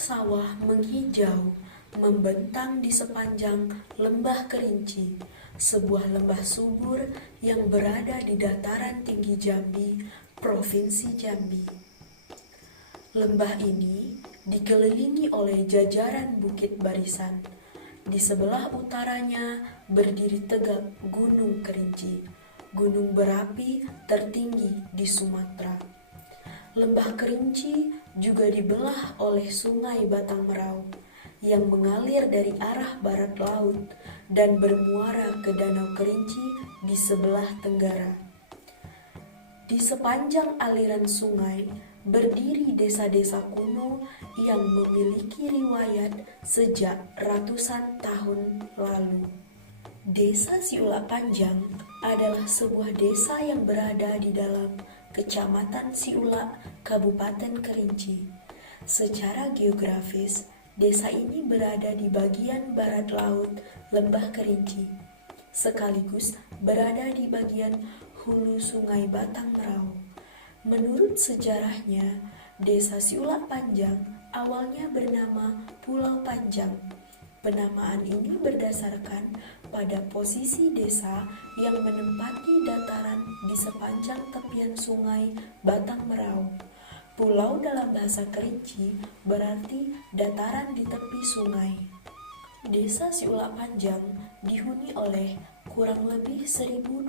Sawah menghijau, membentang di sepanjang Lembah Kerinci, sebuah lembah subur yang berada di dataran tinggi Jambi, Provinsi Jambi. Lembah ini dikelilingi oleh jajaran bukit barisan. Di sebelah utaranya berdiri tegak Gunung Kerinci, gunung berapi tertinggi di Sumatera. Lembah Kerinci juga dibelah oleh Sungai Batang Merau yang mengalir dari arah barat laut dan bermuara ke Danau Kerinci di sebelah tenggara. Di sepanjang aliran sungai berdiri desa-desa kuno yang memiliki riwayat sejak ratusan tahun lalu. Desa Siulak Panjang adalah sebuah desa yang berada di dalam Kecamatan Siulak, Kabupaten Kerinci. Secara geografis, desa ini berada di bagian barat laut Lembah Kerinci, sekaligus berada di bagian hulu Sungai Batang Merau. Menurut sejarahnya, desa Siulak Panjang awalnya bernama Pulau Panjang. Penamaan ini berdasarkan pada posisi desa yang menempati dataran di sepanjang tepian Sungai Batang Merau. Pulau dalam bahasa Kerinci berarti dataran di tepi sungai. Desa Siulak Panjang dihuni oleh kurang lebih 1.200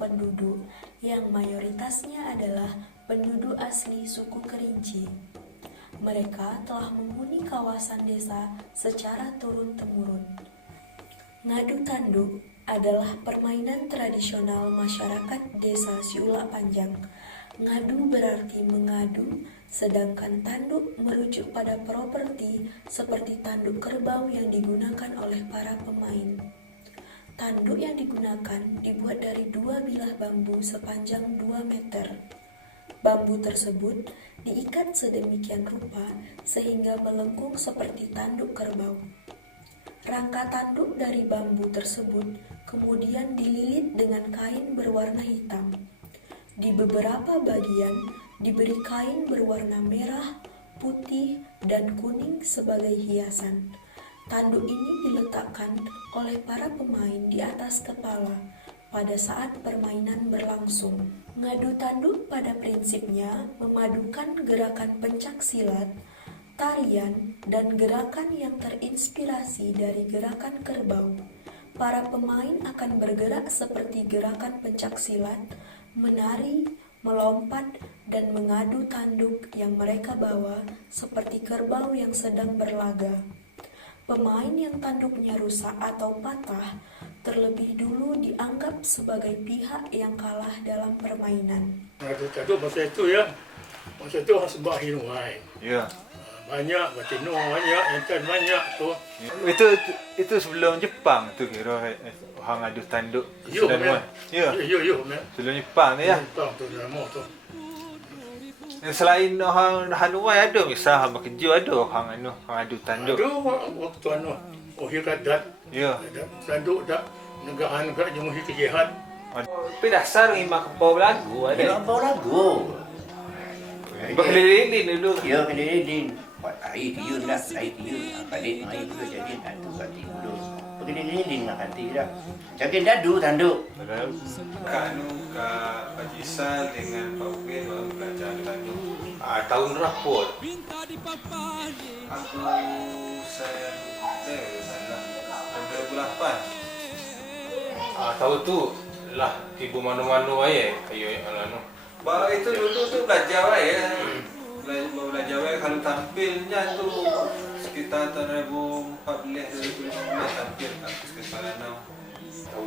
penduduk yang mayoritasnya adalah penduduk asli suku Kerinci. Mereka telah menghuni kawasan desa secara turun-temurun. Ngadu tanduk adalah permainan tradisional masyarakat desa Siulak Panjang. Ngadu berarti mengadu, sedangkan tanduk merujuk pada properti seperti tanduk kerbau yang digunakan oleh para pemain. Tanduk yang digunakan dibuat dari 2 bilah bambu sepanjang 2 meter. Bambu tersebut diikat sedemikian rupa sehingga melengkung seperti tanduk kerbau. Rangka tanduk dari bambu tersebut kemudian dililit dengan kain berwarna hitam. Di beberapa bagian diberi kain berwarna merah, putih, dan kuning sebagai hiasan. Tanduk ini diletakkan oleh para pemain di atas kepala pada saat permainan berlangsung. Ngadu tanduk pada prinsipnya memadukan gerakan pencak silat, tarian, dan gerakan yang terinspirasi dari gerakan kerbau. Para pemain akan bergerak seperti gerakan pencak silat, menari, melompat, dan mengadu tanduk yang mereka bawa seperti kerbau yang sedang berlaga. Pemain yang tanduknya rusak atau patah terlebih dulu dianggap sebagai pihak yang kalah dalam permainan. Ngadu tanduk masa itu harus sebab hinuai. Ya. Banyak, batino banyak, enten banyak tu. Itu sebelum Jepang tu kira orang adu tanduk. Yo, Ya. yo, Sebelum Jepang tu ya. Jepang tu lama tu. Selain orang Hanuai ada misal hamba kerja ada orang adu tanduk. Ada waktu ohir kadat. Ya. Tanduk dak negara jemu hikihat. Tapi dasar lima kepau lagu ada. Ya, apa lagu? Berkeliling dulu. Ya, keliling. Buat air kiyun dah, air kiyun. Balik air dulu jadi tak tu kati dulu. Keliling nak kati dah. Jadi dadu tanduk. Kanu ke Pak Jisal dengan Pak Ukin baru belajar adu tanduk. Tahun berapa? Saya salah. Tahun 2008. Tahun tu lah ibu manu-manu aye ayo anu. Bah itu dulu tu belajar aye. Belajar aye kalau tampilnya tu sekitar tahun 2014 2015 tampil kat sekitar Danau.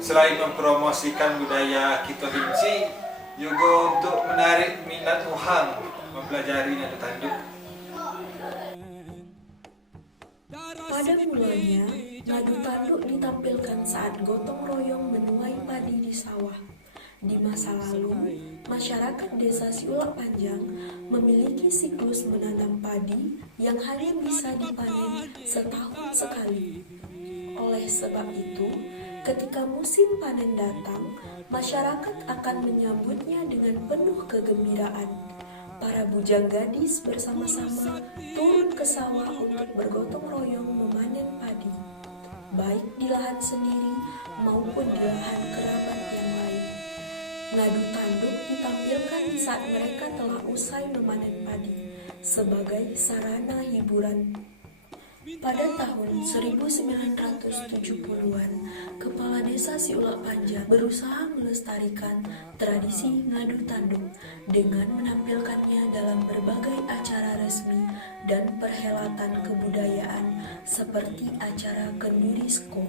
Selain mempromosikan budaya kita Kerinci, juga untuk menarik minat orang mempelajari adu tanduk. Pada mulanya, ngadu tanduk ditampilkan saat gotong royong menuai padi di sawah. Di masa lalu, masyarakat desa Siulak Panjang memiliki siklus menanam padi yang hanya bisa dipanen setahun sekali. Oleh sebab itu, ketika musim panen datang, masyarakat akan menyambutnya dengan penuh kegembiraan. Para bujang gadis bersama-sama turun ke sawah untuk bergotong royong memanen padi, baik di lahan sendiri maupun di lahan kerabat yang lain. Ngadu tanduk ditampilkan saat mereka telah usai memanen padi sebagai sarana hiburan. Pada tahun 1970-an, Kepala Desa Siulak Panjang berusaha melestarikan tradisi ngadu tanduk dengan menampilkannya dalam berbagai acara resmi dan perhelatan kebudayaan seperti acara Kenduri Sko.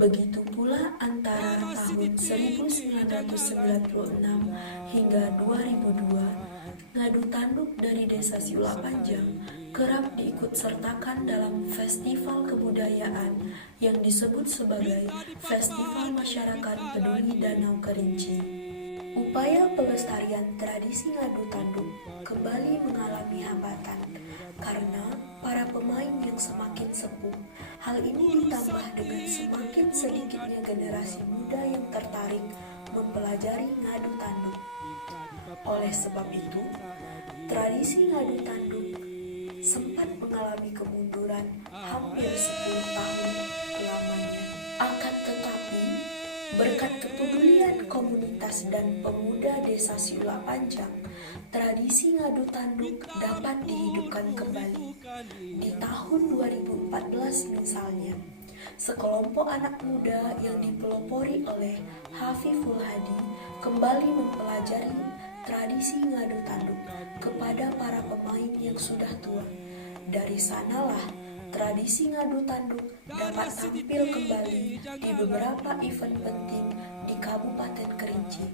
Begitu pula antara tahun 1996 hingga 2002, ngadu tanduk dari Desa Siulak Panjang kerap diikutsertakan dalam festival kebudayaan yang disebut sebagai Festival Masyarakat Peduli Danau Kerinci. Upaya pelestarian tradisi ngadu tanduk kembali mengalami hambatan karena para pemain yang semakin sepuh. Hal ini ditambah dengan semakin sedikitnya generasi muda yang tertarik mempelajari ngadu tanduk. Oleh sebab itu, tradisi ngadu tanduk sempat mengalami kemunduran hampir 10 tahun lamanya. Akan tetapi, berkat kepedulian komunitas dan pemuda Desa Siulak Panjang, tradisi ngadu tanduk dapat dihidupkan kembali. Di tahun 2014 misalnya, sekelompok anak muda yang dipelopori oleh Hafiful Hadi kembali mempelajari tradisi ngadu tanduk kepada para pemain yang sudah tua. Dari sanalah tradisi ngadu tanduk dapat tampil kembali di beberapa event penting di Kabupaten Kerinci,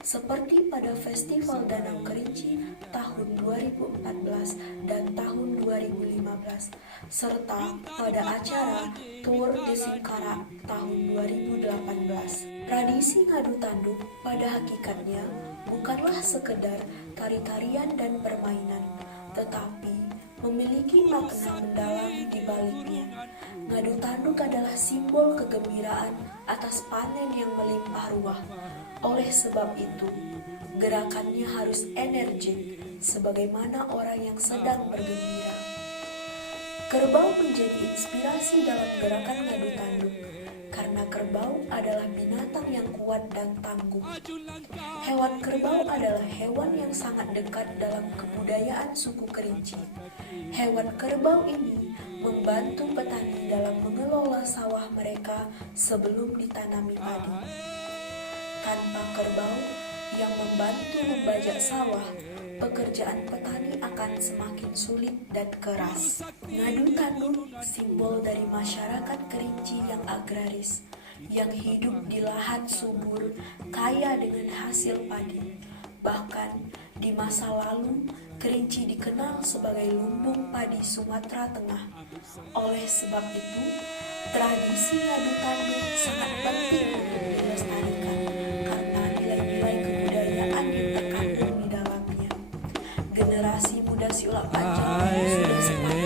seperti pada Festival Danau Kerinci tahun 2014 dan tahun 2015, serta pada acara Tour de Singkarak tahun 2018. Tradisi ngadu tanduk pada hakikatnya bukanlah sekedar tari-tarian dan permainan, tetapi memiliki makna mendalam di baliknya. Ngadu tanduk adalah simbol kegembiraan atas panen yang melimpah ruah. Oleh sebab itu, gerakannya harus energik, sebagaimana orang yang sedang bergembira. Kerbau menjadi inspirasi dalam gerakan ngadu tanduk, karena kerbau adalah binatang yang kuat dan tangguh. Hewan kerbau adalah hewan yang sangat dekat dalam kebudayaan suku Kerinci. Hewan kerbau ini membantu petani dalam mengelola sawah mereka sebelum ditanami padi. Tanpa kerbau yang membantu membajak sawah, pekerjaan petani akan semakin sulit dan keras. Ngadu tanduk simbol dari masyarakat Kerinci yang agraris, yang hidup di lahan subur, kaya dengan hasil padi. Bahkan di masa lalu, Kerinci dikenal sebagai lumbung padi Sumatera Tengah. Oleh sebab itu, tradisi ngadu tanduk sangat penting untuk dilestarikan karena nilai-nilai kebudayaan yang terkandung di dalamnya. Generasi muda Siulak Panjang sudah sepakat